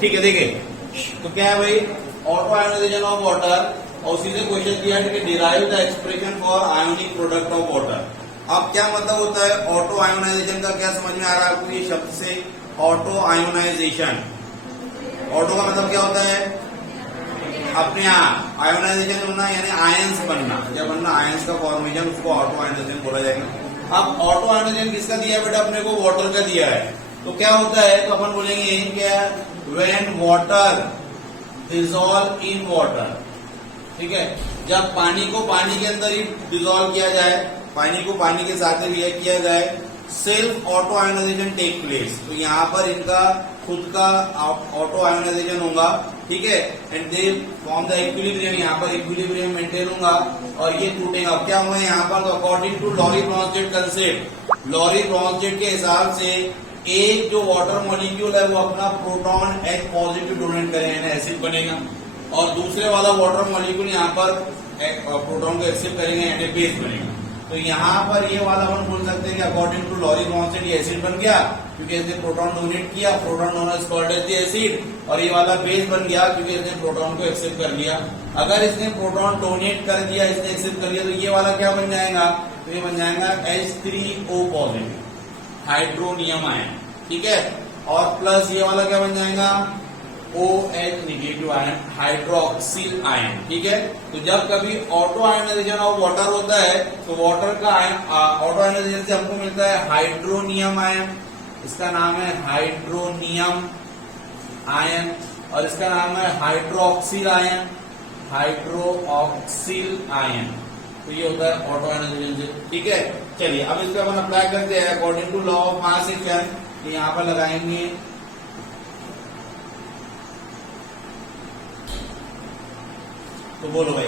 ठीक है, देखिए तो क्या है भाई, ऑटो आयोनाइजेशन ऑफ वाटर, और उसी से क्वेश्चन दिया है कि derive the expression for ionic product of water. अब क्या मतलब होता है ऑटो आयोनाइजेशन का, क्या समझ में आ रहा है आपको ये शब्द से? ऑटो आयोनाइजेशन, ऑटो का मतलब क्या होता है? अपने आप आयोनाइजेशन होना, यानी आयंस बनना, जब बनना आयंस का फॉर्मेशन, उसको ऑटो आयोनाइजेशन बोला जाएगा। अब ऑटो आयोनाइजेशन किसका दिया है बेटा? अपने को वाटर का दिया है। तो क्या होता है, तो अपन बोलेंगे क्या, when water dissolve in water, ठीक है, जब पानी को पानी के अंदर ही डिसॉल्व किया जाए, पानी को पानी के साथ ही रिएक्ट किया जाए, self auto ionisation take place. तो यहाँ पर इनका खुद का ऑटो आयोनाइजेशन होगा, ठीक है, and they form the equilibrium, यहाँ पर इक्विलिब्रियम मेंटेन होगा और ये टूटेगा। अब क्या होगा यहाँ पर, according to Lowry Bronsted concept, Lowry Bronsted के हिसाब से एक जो वाटर मॉलिक्यूल है वो अपना प्रोटॉन H पॉजिटिव डोनेट करेगा, एसिड बनेगा, और दूसरे वाला वाटर मॉलिक्यूल यहाँ पर प्रोटॉन को एक्सेप्ट करेंगे, यानी बेस बनेगा। तो यहाँ पर ये वाला हम बोल सकते हैं कि अकॉर्डिंग टू लॉरी ब्रॉन्स्टेड ये एसिड बन गया, क्योंकि इसने प्रोटॉन डोनेट किया, proton donor called as the acid, और ये वाला बेस बन गया क्योंकि इसने प्रोटॉन को एक्सेप्ट कर लिया। अगर इसने प्रोटॉन डोनेट कर दिया, इसने एक्सेप्ट कर लिया, तो ये वाला क्या बन जाएगा? तो ये बन जाएगा H3O पॉजिटिव हाइड्रोनियम आयन, ठीक है, और प्लस ये वाला क्या बन जाएगा? OH negative ion hydroxyl ion, ठीक है। तो जब कभी ऑटो आयोनाइजेशन ऑफ वाटर होता है तो वाटर का आयन ऑटो आयोनाइजेशन से हमको मिलता है हाइड्रोनियम आयन, इसका नाम है हाइड्रोनियम आयन, और इसका नाम है हाइड्रोक्सिल आयन, हाइड्रोक्सिल आयन। तो ये होता है ऑटो आयोनाइजेशन से, ठीक है। चलिए अब इसको अपन अप्लाई करते हैं according to law of mass action. यहाँ पर लगाएंगे तो बोलो भाई,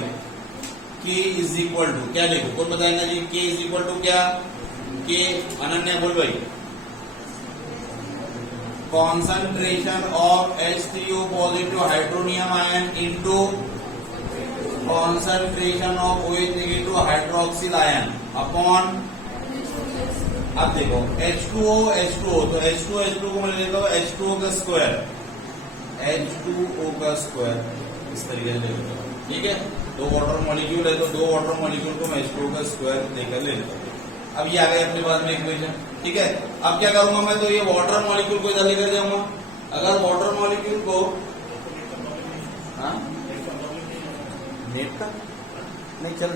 K इज इक्वल टू क्या लिखो? कौन बताएगा जी? K इज इक्वल टू क्या? K अनन्या बोल भाई, concentration of H3O positive hydronium ion into concentration of OH negative hydroxyl ion upon, अब देखो H2O, तो H2O को मैं ले लेता हूँ H2O का स्क्वायर, H2O का स्क्वायर इस तरीके से ले लेता हूँ, ठीक है। दो वाटर मॉलिक्यूल है तो दो वाटर मॉलिक्यूल को मैं H2O का स्क्वायर लेकर ले लेता हूँ। अब ये आ गया अपने पास में इक्वेशन, ठीक है। अब क्या करूंगा मैं, तो ये वाटर मॉलिक्यूल को इधर लेकर जाऊंगा। अगर वाटर मॉलिक्यूल को नेट का नहीं चलो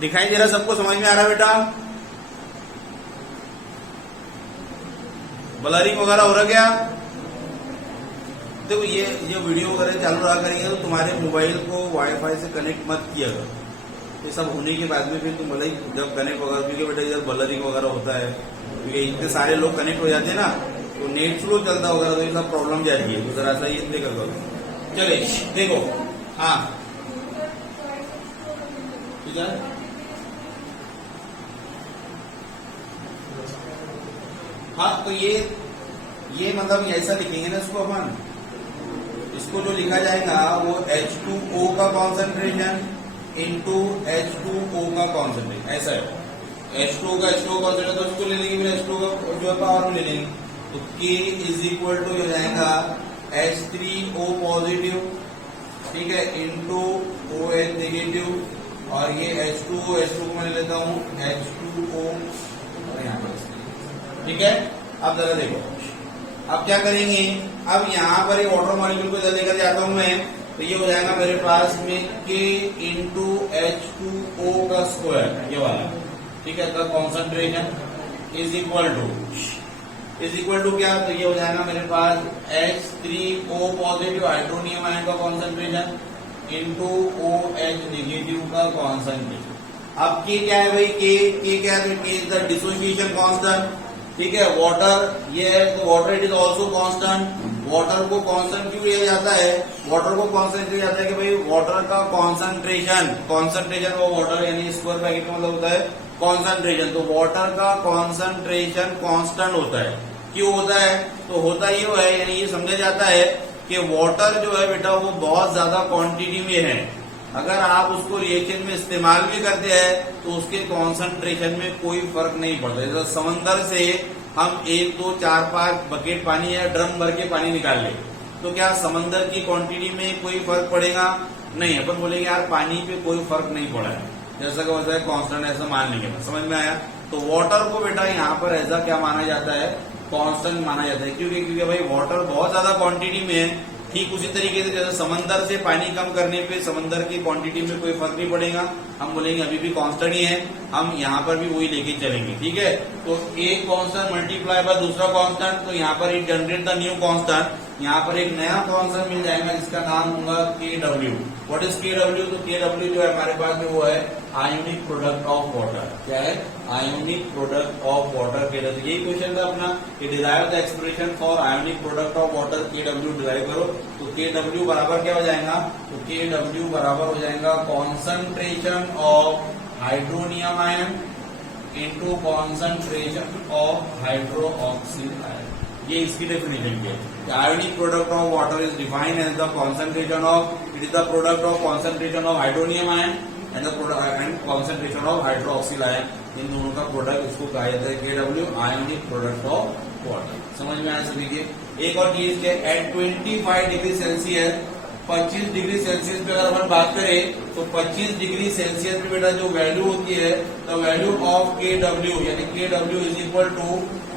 दिखाई दे रहा, सबको समझ में आ रहा बेटा? ब्लरिंग वगैरह हो रहा क्या? देखो ये वीडियो वगैरह चालू रहा करेंगे तो तुम्हारे मोबाइल को वाईफाई से कनेक्ट मत किया करो। ये सब होने के बाद में फिर तुम भले जब कनेक्ट वगैरह, क्योंकि बेटा इधर ब्लरिंग वगैरह होता है, क्योंकि इतने सारे लोग कनेक्ट हो जाते हैं ना, तो नेट स्लो चलता होगा, तो ये सब प्रॉब्लम जाती है। तो जरा सा ये देखा करो। चले देखो, हाँ ठीक है, हाँ तो ये मतलब ऐसा लिखेंगे ना इसको अपन, इसको जो लिखा जाएगा वो H2O का कॉन्सेंट्रेशन इंटू H2O का कॉन्सेंट्रेशन, ऐसा है। H2O का कॉन्सेंट्रेशन तो इसको ले लेंगे, फिर H2O का जो पावर में ले लेंगे, तो K इज इक्वल टू हो जाएगा H3O पॉजिटिव, ठीक है, इंटू OH नेगेटिव, और ये H2O को मैं ले लेता हूँ H2O, यहाँ पर, ठीक है। अब जरा देखो, अब क्या करेंगे, अब यहाँ पर ये वाटर मॉलिक्यूल को इधर लेकर जाता हूं मैं, तो ये हो जाएगा मेरे पास में K इंटू H2O का स्क्वायर, ये वाला, ठीक है, का कॉन्सेंट्रेशन इज इक्वल टू क्या, तो ये हो जाएगा मेरे पास H3O पॉजिटिव हाइड्रोनियम आयन का कॉन्सेंट्रेशन इंटू OH नेगेटिव का कॉन्सेंट्रेशन। अब K क्या है भाई? K क्या है? K is the dissociation constant, ठीक है। वाटर ये है तो water it is also constant. Water को कांस्टेंट क्यों लिया जाता है? वाटर को कांस्टेंट लिया जाता है कि भाई वाटर का कॉन्सेंट्रेशन वो वाटर यानी स्क्वायर ब्रैकेट का मतलब होता है कॉन्सेंट्रेशन, तो वाटर का कॉन्सेंट्रेशन कांस्टेंट होता है। क्यों होता है? तो होता ये है, यानी ये समझा जाता है कि वाटर जो है बेटा वो बहुत ज्यादा क्वांटिटी में है, अगर आप उसको रिएक्शन में इस्तेमाल भी करते हैं तो उसके कॉन्सेंट्रेशन में कोई फर्क नहीं पड़ता। जैसे समंदर से हम 1 2 4 5 बकेट पानी या ड्रम भर के पानी निकाल ले, तो क्या समंदर की क्वांटिटी में कोई फर्क पड़ेगा? नहीं। अपन बोलेंगे यार पानी पे कोई फर्क नहीं पड़ा है, जैसा कि होता है कांस्टेंट, ऐसा मान लेंगे। समझ में आया? तो वाटर को बेटा यहाँ पर ऐसा क्या माना जाता है? कांस्टेंट माना जाता है। क्योंकि भाई वाटर बहुत ज्यादा क्वांटिटी में है। ठीक उसी तरीके से जैसे समंदर से पानी कम करने पे समंदर की क्वांटिटी में कोई फर्क नहीं पड़ेगा, हम बोलेंगे अभी भी कांस्टेंट ही है, हम यहाँ पर भी वही लेके चलेंगे। ठीक है, तो एक कांस्टेंट मल्टीप्लाई बाय दूसरा कांस्टेंट, तो यहाँ पर it generate the new constant. यहाँ पर एक नया कांस्टेंट मिल जाएगा जिसका नाम होगा KW। What is KW? तो KW जो है हमारे पास में वो है आयोनिक प्रोडक्ट ऑफ वाटर। क्या है? Ionic product of water. यही क्वेश्चन था अपना कि derive the expression for ionic product of water, KW derive करो। तो KW बराबर क्या हो जाएगा? तो KW बराबर हो जाएगा concentration of hydronium ion into concentration of hydroxyl ion. ये इसकी डेफिनेशन है। Ionic product of water is defined as the concentration of, it is the product of concentration of hydronium ion and the product and concentration of hydroxyl ion. इन दोनों का product इसको कहा जाता है KW, ionic product of water. समझ में आया सभी के? एक और चीज है, at 25 degree Celsius, 25 degree Celsius पे अगर अपन बात करें तो 25 डिग्री सेल्सियस पे बेटा जो वैल्यू होती है, द वैल्यू ऑफ KW यानी KW is equal to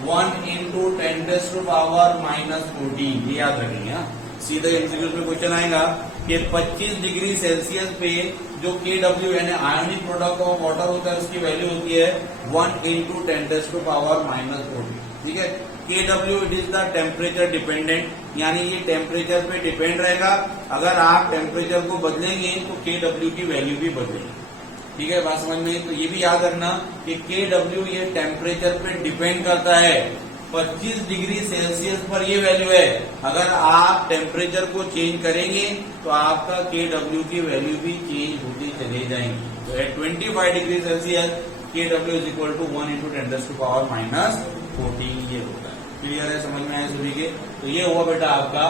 1 into 10⁻⁻14। ये याद रखेंगे। सीधा एमसीक्यू में क्वेश्चन आएगा कि 25 डिग्री सेल्सियस पे जो KW यानी आयोनिक प्रोडक्ट ऑफ वाटर होता है उसकी वैल्यू होती है 1 इंटू 10⁻⁻14। ठीक है, KW it is the temperature dependent, यानी ये टेम्परेचर पे डिपेंड रहेगा। अगर आप टेम्परेचर को बदलेंगे तो KW की वैल्यू भी बदलेगी। ठीक है, बात समझ में? तो ये भी याद रखना कि KW ये टेम्परेचर पे डिपेंड करता है। 25 डिग्री सेल्सियस पर ये वैल्यू है, अगर आप टेम्परेचर को चेंज करेंगे तो आपका KW की वैल्यू भी चेंज होती चली जाएंगी। तो at 25 degree Celsius KW is equal to 1 into 10⁻⁻14 ये होता है। क्लियर है? समझ में आया सभी के? तो ये हुआ बेटा आपका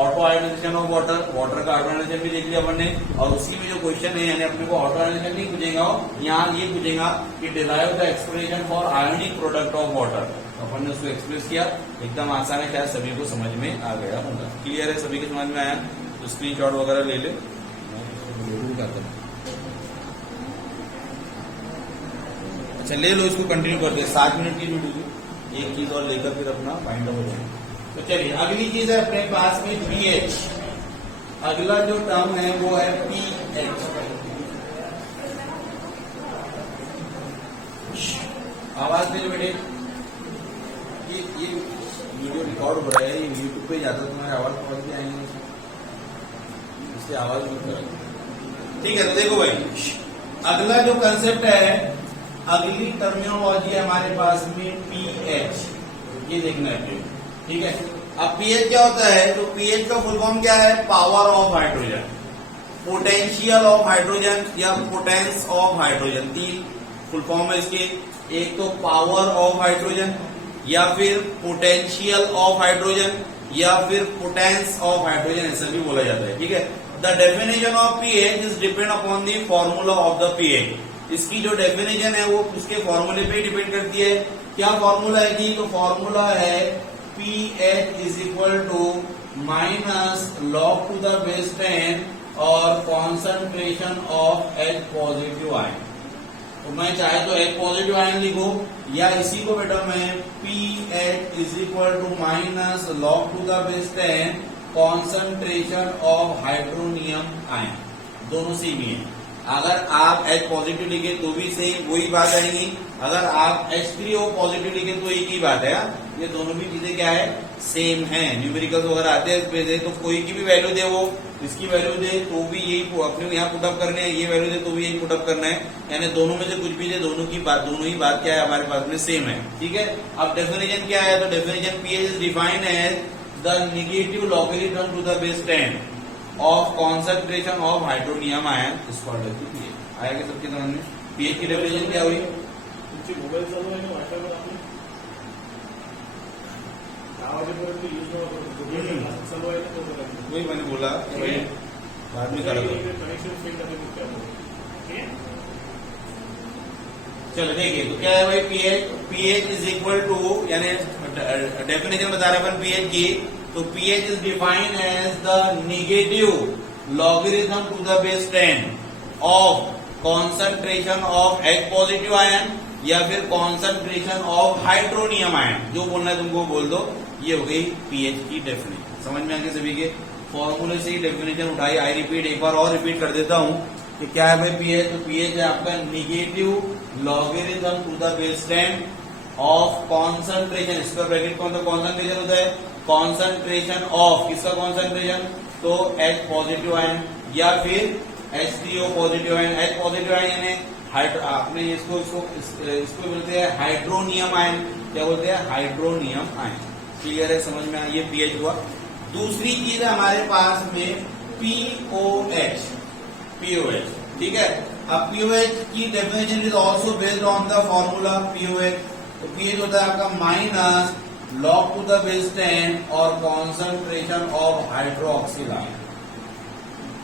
auto ionisation of water. Water का ऑटो आयोनाइजेशन भी देख लिया अपन ने, और उसकी भी जो क्वेश्चन है यानी अपने को ऑटो आयोनाइजेशन नहीं पूछेगा, यहाँ ये पूछेगा कि derive the expression for ionic product of water. अपन ने उसको एक्सप्रेस किया, एकदम आसान है, शायद सभी को समझ में आ गया होगा। क्लियर है? सभी के समझ में आया? तो स्क्रीनशॉट वगैरह ले ले। अच्छा ले लो, इसको कंटिन्यू करते हैं। 7 मिनट की वीडियो, एक चीज और लेकर फिर अपना फाइंड आउट हो जाए। तो चलिए अगली चीज है अपने पास में pH। अगला जो टर्म है वो है pH। आवाज दे बेटे, ये वीडियो रिकॉर्ड हो रहा है, ये यूट्यूब पे जाता है, तुम्हारी आवाज पहुंच के आएंगे, इससे आवाज मत करो। ठीक है, तो देखो भाई अगला जो कंसेप्ट है, अगली टर्मिनोलॉजी है हमारे पास में pH। ये देखना है। ठीक है, अब pH क्या होता है? तो pH का फुल फॉर्म क्या है? Power of hydrogen, potential of hydrogen या potence of hydrogen. 3 full form है इसके, एक तो पावर ऑफ हाइड्रोजन, या फिर पोटेंशियल ऑफ हाइड्रोजन, या फिर पोटेंस ऑफ हाइड्रोजन, ऐसा भी बोला जाता है। ठीक है, the definition of pH is depend upon the formula of the pH। इसकी जो डेफिनेशन है वो उसके फॉर्मूले पे डिपेंड करती है। क्या फॉर्मूला है जी? तो फॉर्मूला है pH is equal to minus log to the base 10 और concentration of H positive ion. तो मैं चाहे तो H पॉजिटिव आयन लिखो, या इसी को बेटा मैं pH is equal to minus log to the base 10 concentration of hydronium ion. दोनों सेम ही है। अगर आप H पॉजिटिव लिखे तो भी सेम वही बात आएगी, अगर आप H3O पॉजिटिव लिखे तो एक ही बात है। ये दोनों भी चीजें क्या है? सेम है। न्यूमेरिकल्स वगैरह आते हैं पे दे तो कोई की भी वैल्यू दे, वो इसकी वैल्यू दे तो भी यही अपने यहाँ पुटअप करने है, ये वैल्यू दे तो भी यही पुटअप करना है, यानी दोनों में से कुछ भी दे, दोनों ही बात क्या है हमारे पास में सेम है। ठीक है, अब डेफिनेशन क्या है? तो definition pH is defined as the negative logarithm to the base 10 of concentration of hydronium ion is called as pH। आएगा सबके समझ में? pH की डेफिनेशन क्या हुई? मोबाईल चालू आहे ना वाटावर आपली 10 वाजेपर्यंत यूज चालू आहे ना, वही मैंने बोला कि भाई बाद में करेंगे। कनेक्शन फेल करने को क्या बोलते हैं? चलो देखिए, तो क्या है भाई पीएच इज इक्वल टू, यानी डेफिनेशन बता रहे अपन पीएच की, तो pH is defined as the negative logarithm to the base 10 of concentration of H positive ion या फिर कॉन्सेंट्रेशन ऑफ हाइड्रोनियम आयन, जो बोलना है तुमको बोल दो। ये हो गई पीएच की डेफिनेशन। समझ में आ गई सभी के? फॉर्मूले से ही डेफिनेशन उठाई। आई रिपीट, एक बार और रिपीट कर देता हूं कि क्या है भाई पीएच। तो पीएच है आपका negative logarithm to the base 10 of concentration, इसका ब्रैकेट कौन सा कॉन्सेंट्रेशन होता है, कॉन्सेंट्रेशन ऑफ, किसका कॉन्सेंट्रेशन, तो H पॉजिटिव आयन या फिर H3O positive ion. H positive ion यानी आपने इसको बोलते हैं हाइड्रोनियम आयन। क्या बोलते हैं? Hydronium ion. क्लियर है? समझ में? ये पीएच हुआ। दूसरी चीज है हमारे पास में पीओएच। ठीक है। अब पीओएच की definition is also based on the formula pOH. तो पीएच होता है आपका minus log to the base 10 और कॉन्सेंट्रेशन ऑफ हाइड्रोक्सिल आयन।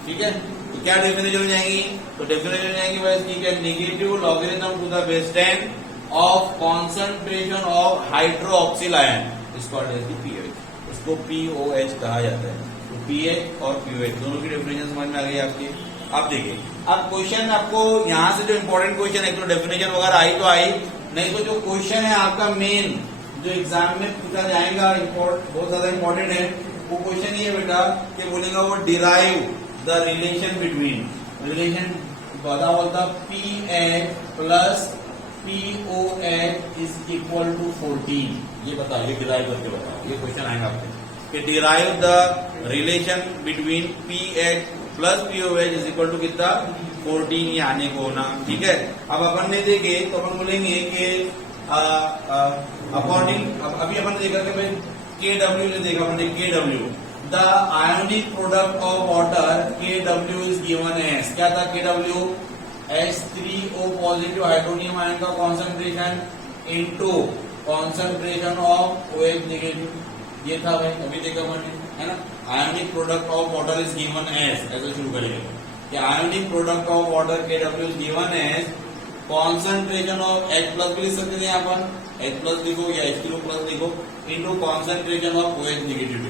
ठीक है। तो क्या डेफिनेशन हो जाएगी? तो डेफिनेशन हो जाएगी भाई इसकी क्या, negative logarithm to the base 10 of concentration of hydroxyl ion, इसको पीओएच, उसको पीओएच कहा जाता है। तो पीएच और पीओएच दोनों की डेफिनेशन समझ में आ गई आपकी। अब देखिए, अब क्वेश्चन आपको यहां से जो इंपॉर्टेंट क्वेश्चन है, तो डेफिनेशन वगैरह आई तो आई, नहीं तो जो क्वेश्चन है आपका मेन जो एग्जाम में पूछा जाएगा, बहुत ज्यादा इंपॉर्टेंट है, वो क्वेश्चन ये बेटा कि बोलेगा वो derive the relation between, relation बता बोलता pH plus pOH is equal to 14। ये बताइए, डिराइव करके बताओ। ये क्वेश्चन आएगा आपको कि derive the relation between pH plus pOH is equal to कितना, 14। ये आने को होना। ठीक है। अब अपन ने देखे तो अपन बोलेंगे कि अकॉर्डिंग, अभी अपन ने देखा कि भाई केडब्ल्यू ने देखा, अपन ने KW the ionic product of water KW is given as, क्या था KW, H3O positive hydronium ion का concentration into concentration of OH negative. ये था भाई, अभी देखा मैंने, है ना। Ionic product of water is given as, ऐसे शुरू करेंगे कि ionic product of water KW is given as concentration of H plus भी लिख सकते हैं अपन, H प्लस लिखो या H3O प्लस लिखो, into concentration of OH negative.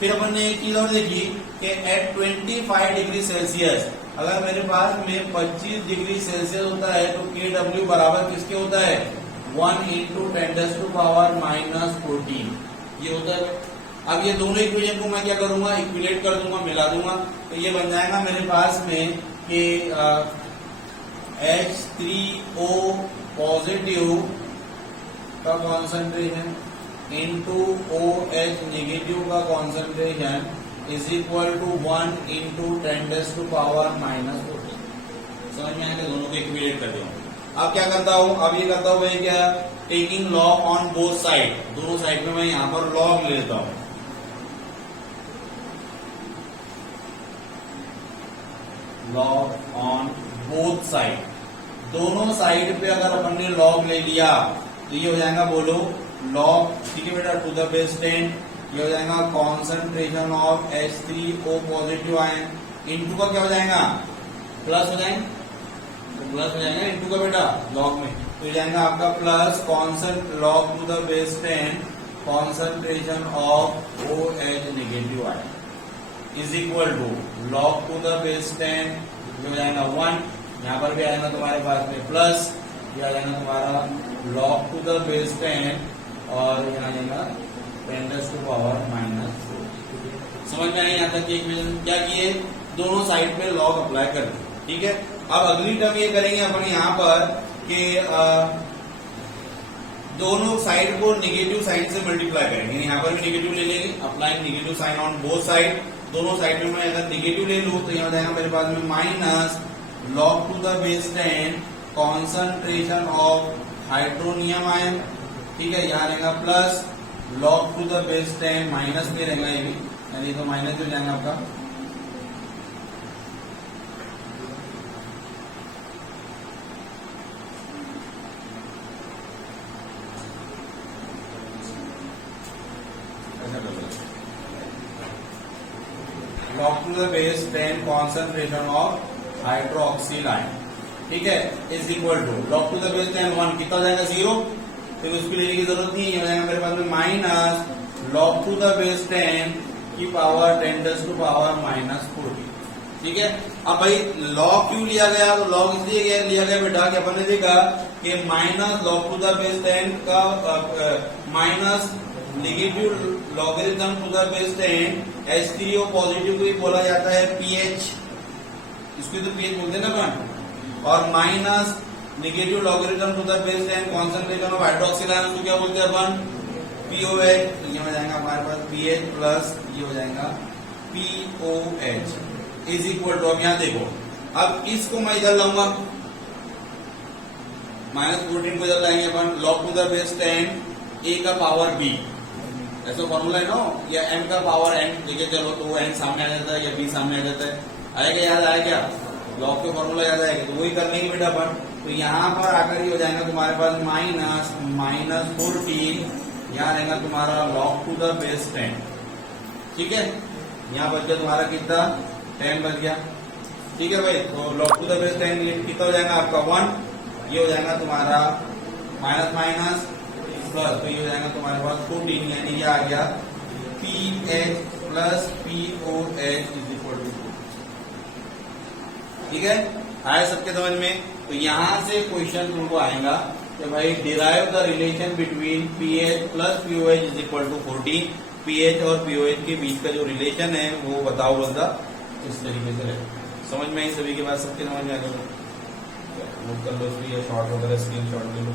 फिर अपन ने एक चीज और देखी कि एट 25 डिग्री सेल्सियस अगर मेरे पास में 25 डिग्री सेल्सियस होता है तो KW बराबर किसके होता है, 1 इंटू 10⁻⁻14 ये होता है। अब ये दोनों इक्वेशन को मैं क्या करूंगा, इक्विलेट कर दूंगा, मिला दूंगा, तो ये बन जाएगा मेरे पास में कि H3O पॉजिटिव का कॉन्सेंट्रेशन इंटू OH नेगेटिव का concentration is equal to 1 into 10⁻⁻14। समझ में आएगा? दोनों को इक्विलेट कर दूंगा। अब क्या करता हूं, अब ये करता हूं भाई क्या, taking log on both side, दोनों साइड में मैं यहां पर लॉग ले लेता हूं। लॉग ऑन बोथ साइड, दोनों साइड पे अगर अपन ने लॉग ले लिया तो ये हो जाएगा, बोलो लॉग, ठीक है बेटा, टू द बेस 10, ये हो जाएगा concentration of H3O positive ion, into का क्या हो जाएगा, प्लस हो जाएंगे, तो प्लस हो जाएगा इनटू का बेटा लॉग में, तो जाएगा आपका plus log to the base 10 concentration of OH negative ion is equal to log to the base 10 जो हो जाएगा 1, यहाँ पर भी आएगा तुम्हारे पास में प्लस, ये आ जाएगा तुम्हारा लॉग टू द बेस 10 और यहाँ आएगा 10⁻⁻4। समझ में आया यहाँ तक? इक्वेशन क्या किए, दोनों साइड पे लॉग अप्लाई कर दिए। ठीक है। अब अगली टर्म ये करेंगे अपन यहाँ पर कि दोनों साइड को नेगेटिव साइन से मल्टीप्लाई करेंगे। यहाँ पर भी नेगेटिव ले लेंगे, apply negative sign on both side, दोनों साइड में मैं अगर नेगेटिव ले लूँ तो यहाँ जाएगा मेरे पास में minus log to the base 10 concentration of hydronium ion, ठीक है, यहाँ रहेगा plus log to the base 10 minus में रहेगा ये भी, यानी तो माइनस हो जाएगा आपका log to the base 10 concentration of hydroxyl ion, ठीक है, is equal to log to the base 10 1 कितना हो जाएगा 0, तो उसको लेने की जरूरत नहीं है, हो जाएगा मेरे पास में minus log to the base 10 की पावर 10 टू पावर माइनस 40। ठीक है, अब भाई log क्यों लिया गया, तो log इसलिए लिया गया बेटा कि अपन ने देखा कि minus log to the base 10 का minus negative logarithm to the base 10 H3O positive को ही बोला जाता है pH, इसको तो pH बोलते हैं ना अपन, और minus negative logarithm to the base 10 concentration of hydroxyl ion को क्या बोलते हैं अपन, POH। तो ये हो जाएगा हमारे पास pH प्लस ये हो जाएगा POH इज इक्वल टू, अब यहां देखो, अब इसको मैं इधर लाऊंगा, -14 को इधर लाएंगे अपन, log to the base 10 A का पावर B, ऐसा फॉर्मूला है ना, या M का पावर N लेके चलो तो वो N सामने आ जाता है या B सामने आ जाता है, आएगा याद आया क्या, log के फॉर्मूला याद आएगा, तो वही कर लेंगे बेटा अपन। तो यहाँ पर आकर ये हो जाएगा तुम्हारे पास -14, यहाँ रहेगा तुम्हारा log टू द बेस 10। ठीक है, यहाँ बच गया तुम्हारा कितना 10 बच गया। ठीक है भाई, तो log टू द बेस 10 कितना हो जाएगा आपका 1, ये हो जाएगा तुम्हारा माइनस माइनस प्लस, तो ये हो जाएगा तुम्हारे पास 14, यानी ये आ गया PH plus POH is equal to 2। ठीक है, आया सबके समझ में। तो यहां से क्वेश्चन तुमको आएगा कि भाई derive the relation between PH plus POH is equal to 14, PH और POH के बीच का जो रिलेशन है वो बताओ बंदा, इस तरीके से रहेगा। समझ में आई सभी के बाद, सबके समझ में आ गया, नोट कर लो इसलिए, शॉर्ट वगैरह स्क्रीन शॉट ले लो।